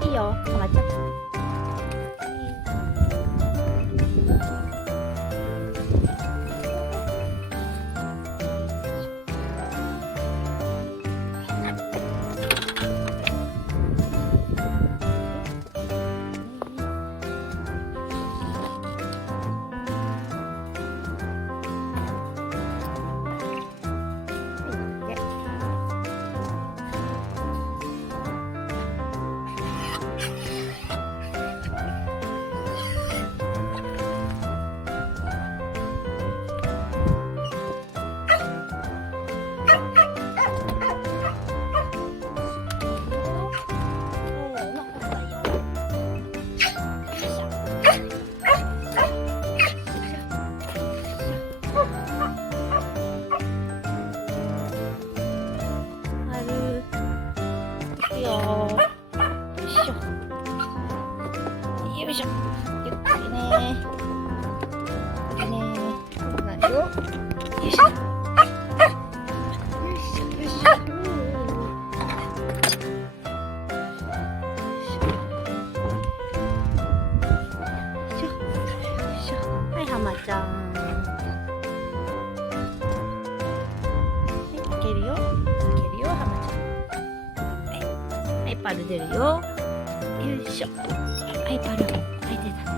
いいよ、はまちゃん。よいしょ。ゆっくりね。ゆっくりね。そうなるよ。よいしょ。よいしょ、よいしょ。はい、はまちゃん。はい、つけるよ。つけるよ、はまちゃん。はい、はい、パル出るよ。よいしょ。はい、パル。はい、出た。